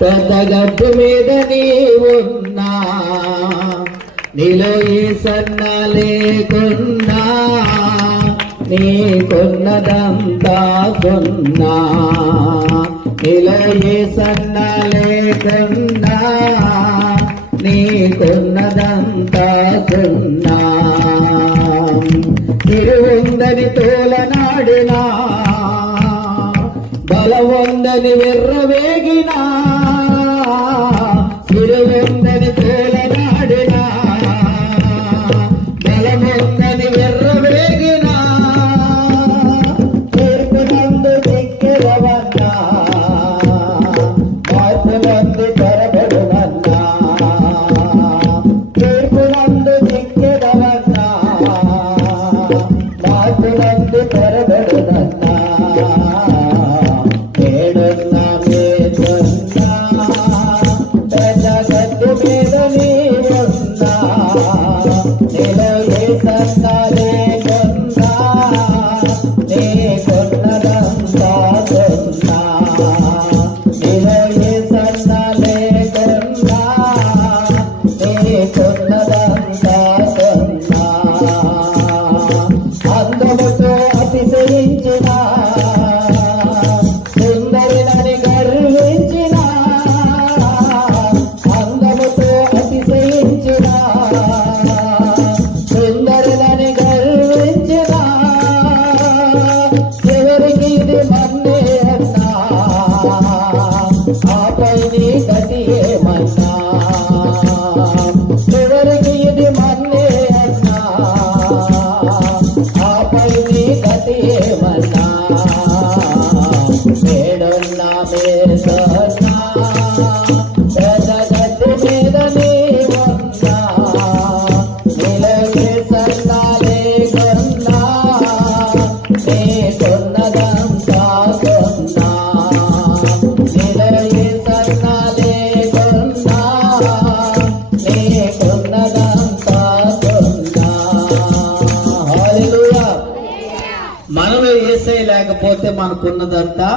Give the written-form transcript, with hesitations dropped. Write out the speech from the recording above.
పెద్ద గడ్డు మీద నీ ఉన్నా నీలో ఏ సన్న లేకున్నా నీకున్నదంతా సున్నా నీలో ఏ సన్న లేకున్నా నీకున్నదంతా సున్నా తిరువుందని తోలనాడినా బలవందని విర్రవేగినా తిరువుందని తోలనాడినా బలవందని విర్రవేగినా తీర్పునందు చిక్కెదవన్నా మార్పునందు తెరబడువన్నా తీర్పునందు చిక్కెదవన్నా మార్పునందు తెరబడువన్నా నేడున్నా మేతున్నా పెద్ద గడ్డు మీద నీవున్నా నీలో ఏ సత్తా లేకున్నా నీకున్నదంతా సున్నా నీలో ఏ సత్తా లేకున్నా నీకున్నదంతా సున్నా అందముతో అతిశయించిన సుందరినని గర్వించిన అందముతో అతిశయించిన సుందరినని గర్వించిన చివరికి ఇది మన్నే అన్నా ఆపై నీ గతి ఏమన్నా చివరికి ఇది మన్నే అన్నా ఆపై నీ గతి ఏమన్నా నేడున్నా మేతున్నా పెద్ద గడ్డు మీద నీవున్నా నీలో ఏ సన్నా లేకున్నా నీకున్నదంతా సున్నా నీలో ఏ సన్నా లేకున్నా నీకున్నదంతా సున్నా. హల్లెలూయా. మనలో యేసయ్య లేకపోతే మనకున్నదంతా